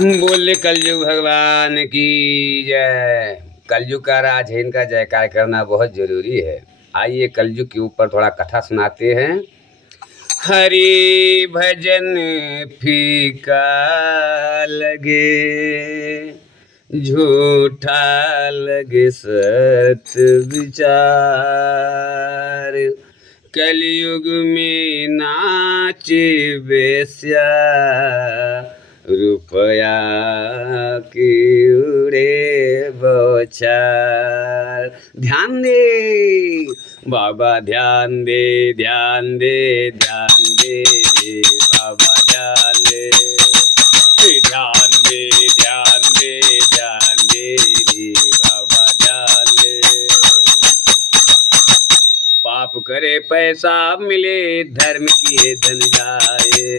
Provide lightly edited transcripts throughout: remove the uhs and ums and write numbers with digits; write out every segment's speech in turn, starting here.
बोले कलयुग भगवान की जय। कलयुग का राज है, इनका जयकार करना बहुत जरूरी है। आइए कलयुग के ऊपर थोड़ा कथा सुनाते हैं। हरि भजन फीका लगे, झूठा लगे सत विचार। कलयुग में नाचे बेस्या, रुपया की उड़े बौछार। ध्यान दे बाबा, ध्यान दे, ध्यान दे, ध्यान दे रे बाबा, ध्यान दे, ध्यान दे, ध्यान दे, ध्यान दे रे बाबा, ध्यान दे। पाप करे पैसा मिले, धर्म किए धन जाए।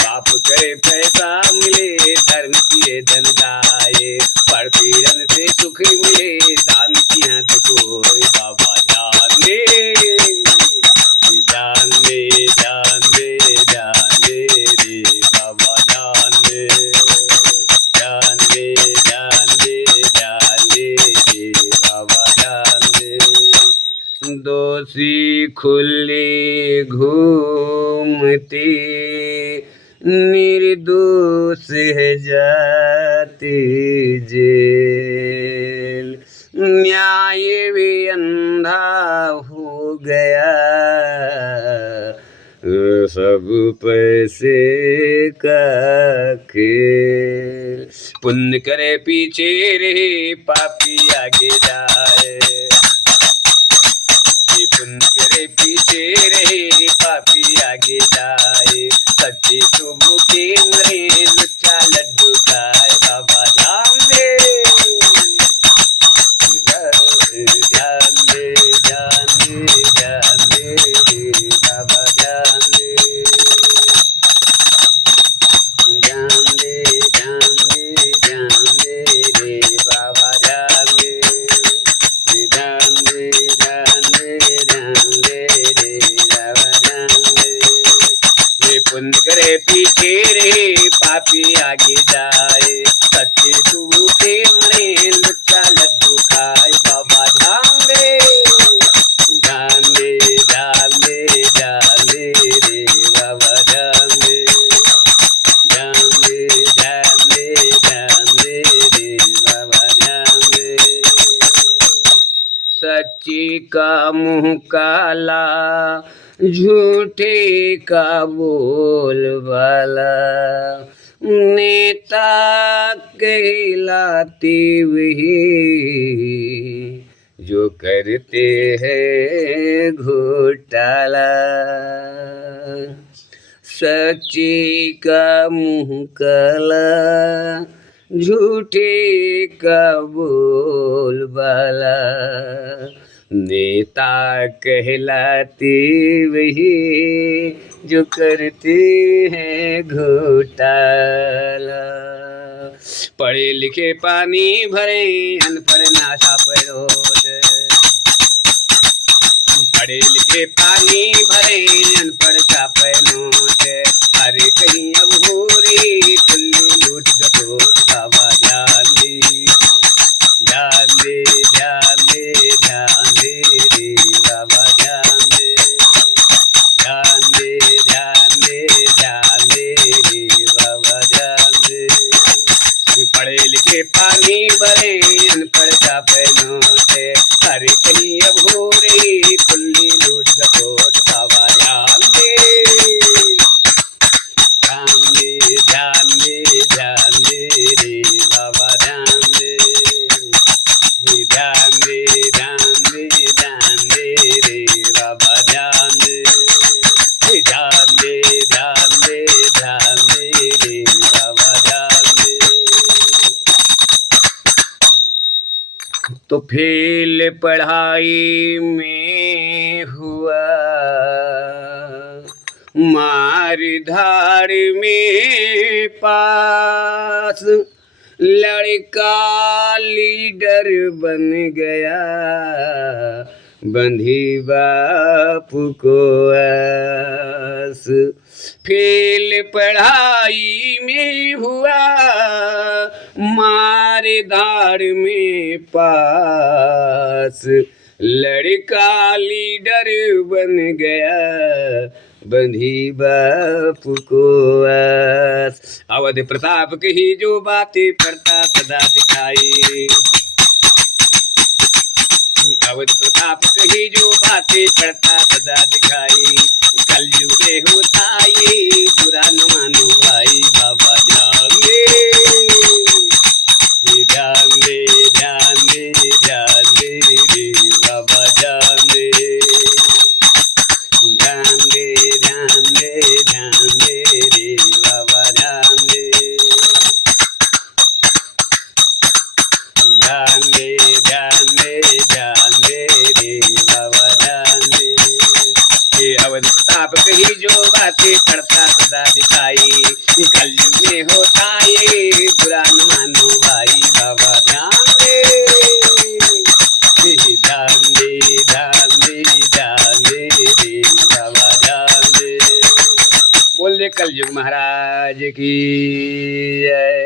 पाप करे पैसा मिले, धर्म किए धन जाए। पर पीड़न से सुख मिले, दान किया तो कोई बाबा, ध्यान दे, ध्यान दे, ध्यान दे, ध्यान दे रे बाबा, ध्यान दे, ध्यान दे, ध्यान दे, ध्यान दे रे बाबा, ध्यान दे। दोषी खुले घूमते, निर्दोष है जाते जेल। न्याय भी अंधा हो गया, सब पैसे का खेल। पुण्य करे पीछे रहे, पापी आगे जाए। पुण्य करे पीछे रहे, पापी आगे जाए। सच्चे तो भूखे मरे, लुच्चा लड्डू खाए बाबा, ध्यान दे, ध्यान दे, ध्यान दे, ध्यान दे रे बाबा, ध्यान दे, ध्यान दे, ध्यान दे, ध्यान दे रे बाबा, ध्यान दे, ध्यान दे, ध्यान दे, ध्यान दे रे बाबा, ध्यान दे। ये पुण्य करे पीछे रे, पापी आगे जाए। सच्चे तू भूखे मरे, लुच्चा लड्डू खाए बाबा, ध्यान दे, ध्यान दे, ध्यान दे, ध्यान दे रे बाबा, ध्यान दे, ध्यान दे, ध्यान दे, ध्यान दे रे बाबा, ध्यान दे। सच्ची का मुँह काला, झूठे का बोलबाला। नेता कहलाते वही, जो करते हैं घोटाला। सच्चे का मुँह काला, झूठे का बोलबाला। नेता कहलाते वही, जो करते हैं घोटाला। पढ़े लिखे पानी भरे, अनपढ़ नाशा परोट। पढ़े लिखे पानी भरे, अनपढ़ छापे नोट। हरे कहीं अब हो रे, खुली लूट गटोट बाबा, ध्यान दे, ध्यान दे, ध्यान दे, ध्यान दे रे बाबा, ध्यान दे, ध्यान दे, ध्यान दे, ध्यान दे रे बाबा, ध्यान दे। पढ़े लिखे पानी भरे, अनपढ़ छापे नोट। हरे कहीं अब हो रे, खुली लूट गटोट बाबा, ध्यान दे, ध्यान दे, ध्यान दे, ध्यान दे रे बाबा, ध्यान दे, ध्यान दे, ध्यान दे, ध्यान दे रे बाबा, ध्यान दे, ध्यान दे, ध्यान दे, ध्यान दे रे बाबा, ध्यान दे। तो फेल पढ़ाई में हुआ, मार धाड़ में पास। लड़का लीडर बन गया, बंधी बापू को आस। फेल पढ़ाई में हुआ मारे धाड़ में पास। लड़का लीडर बन गया बंधी बापू को आस। अवध प्रताप की जो बातें पढ़ता सदा दिखाई। अवध प्रताप कही जो बातें पढ़ता सदा दिखाई। कलयुग में होता ये बुरा न मानो भाई। बाबा ध्यान दे ध्यान दे ध्यान दे रे बाबा ध्यान दे ध्यान दे ध्यान दे ध्यान दे रे बाबा ध्यान दे ध्यान दे ध्यान दे ध्यान दे रे बाबा ध्यान दे। ये अवध प्रताप कही जो बातें पढ़ता सदा दिखाई। कलयुग में होता ये बुरा न मानो भाई। बाबा ध्यान दे ध्यान दे ध्यान दे ध्यान दे रे बाबा ध्यान दे। बोले कलयुग महाराज की जय।